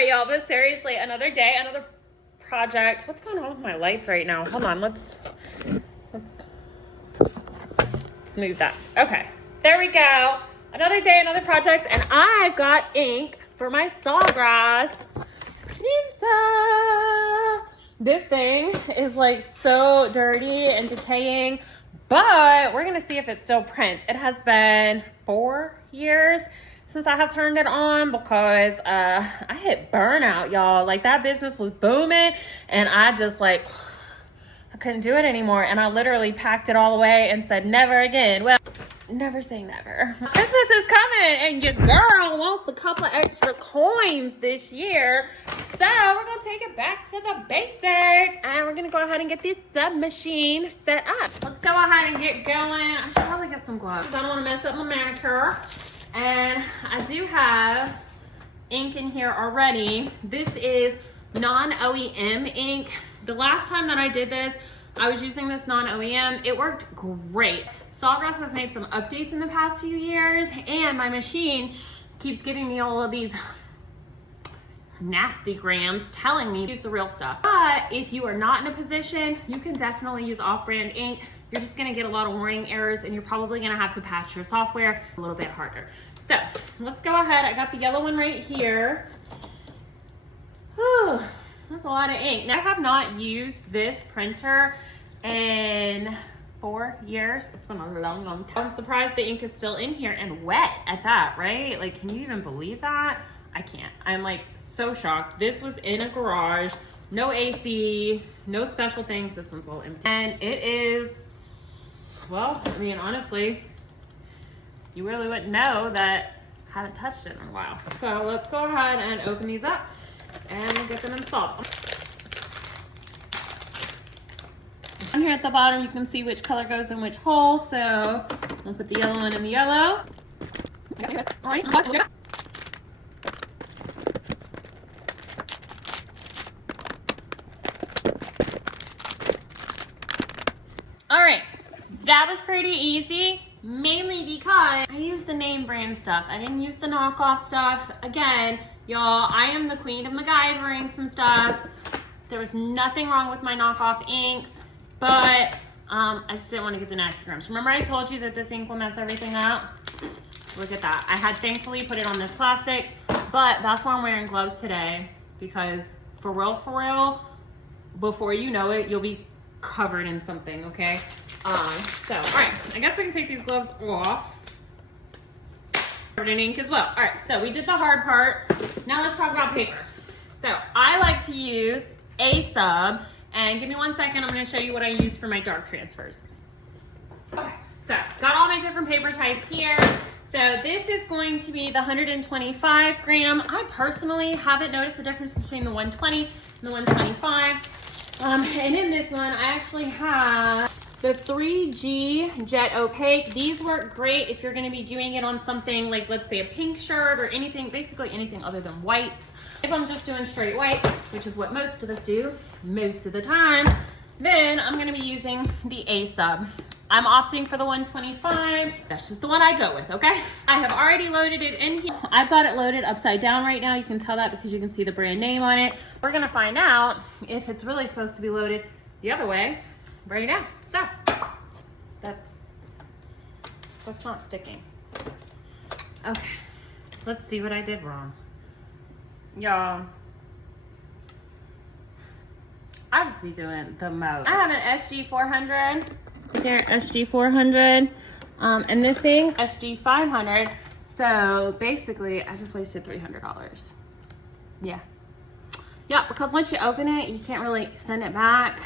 right, y'all, but seriously, another day, another project. What's going on with my lights right now? Hold on, let's move that. Okay, there we go. Another day, another project, and I've got ink for my sawgrass. This thing is like so dirty and decaying, but we're gonna see if it still prints. It has been 4 years since I have turned it on because I hit burnout, y'all. Like, that business was booming and I just like, I couldn't do it anymore. And I literally packed it all away and said, never again. Well, never say never. Christmas is coming and your girl wants a couple extra coins this year. So we're gonna take it back to the basics and we're gonna go ahead and get this sub machine set up. Let's go ahead and get going. I should probably get some gloves. I don't wanna mess up my manicure. And I do have ink in here already. This is non-OEM ink. The last time that I did this, I was using this non-OEM. It worked great. Sawgrass has made some updates in the past few years, and my machine keeps giving me all of these nasty grams telling me to use the real stuff. But if you are not in a position, you can definitely use off-brand ink. You're just gonna get a lot of warning errors and you're probably gonna have to patch your software a little bit harder. So let's go ahead. I got the yellow one right here. Whew, that's a lot of ink. Now, I have not used this printer in 4 years. It's been a long, long time. I'm surprised the ink is still in here and wet at that, right? Like, can you even believe that? I can't. I'm like so shocked. This was in a garage, no AC, no special things. This one's all empty. And it is, well, I mean, honestly, you really wouldn't know that I haven't touched it in a while. So let's go ahead and open these up and get them installed. Down here at the bottom, you can see which color goes in which hole. So we'll put the yellow one in the yellow. All right, that was pretty easy, mainly because I used the name brand stuff. I didn't use the knockoff stuff. Again, y'all, I am the queen of MacGyvering some stuff. There was nothing wrong with my knockoff inks, but I just didn't want to get the nasty grams. Remember I told you that this ink will mess everything up? Look at that. I had thankfully put it on this plastic, but that's why I'm wearing gloves today, because for real, before you know it, you'll be covered in something, okay? So, all right, I guess we can take these gloves off. Covered in ink as well. All right, so we did the hard part. Now let's talk about paper. So I like to use a sub, and give me 1 second, I'm gonna show you what I use for my dark transfers. Okay, so got all my different paper types here. So this is going to be the 125 gram. I personally haven't noticed the difference between the 120 and the 125. And in this one, I actually have the 3G Jet Opaque. These work great if you're gonna be doing it on something like, let's say, a pink shirt or anything, basically anything other than white. If I'm just doing straight white, which is what most of us do most of the time, then I'm gonna be using the A sub. I'm opting for the 125. That's just the one I go with, okay? I have already loaded it in here. I've got it loaded upside down right now. You can tell that because you can see the brand name on it. We're gonna find out if it's really supposed to be loaded the other way right now. So, that's not sticking. Okay, let's see what I did wrong. Y'all, I just be doing the most. I have an SG400. Here, SG400, and this thing, SG500. So basically, I just wasted $300. Yeah, because once you open it, you can't really send it back.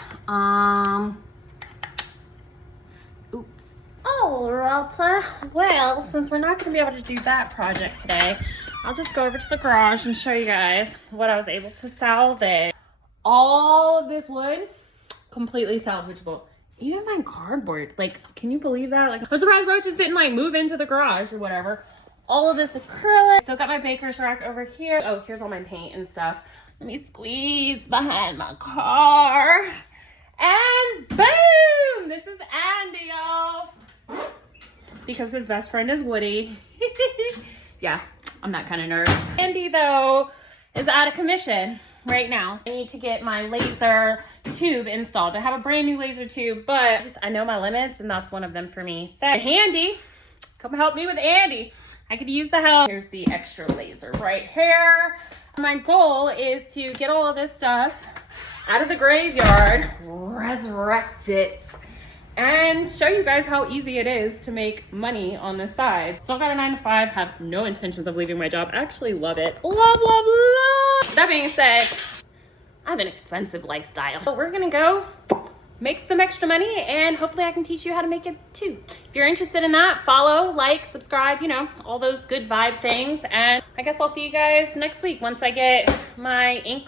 Oops. Oh, Ralta. Well, since we're not gonna be able to do that project today, I'll just go over to the garage and show you guys what I was able to salvage. All of this wood, completely salvageable. Even my cardboard, like, can you believe that? Like, I'm surprised roaches didn't like move into the garage or whatever. All of this acrylic. Still got my baker's rack over here. Oh, here's all my paint and stuff. Let me squeeze behind my car. And boom! This is Andy, y'all. Because his best friend is Woody. Yeah, I'm that kind of nerd. Andy, though, is out of commission right now. I need to get my laser tube installed. I have a brand new laser tube, but I know my limits, and that's one of them for me. So Handy, come help me with Andy. I could use the help. Here's the extra laser right here. My goal is to get all of this stuff out of the graveyard, resurrect it, and show you guys how easy it is to make money on this side. Still got a 9 to 5, have no intentions of leaving my job. Actually love it. Love, love, love. That being said, I have an expensive lifestyle. So we're gonna go make some extra money, and hopefully I can teach you how to make it too. If you're interested in that, follow, like, subscribe, you know, all those good vibe things. And I guess I'll see you guys next week once I get my ink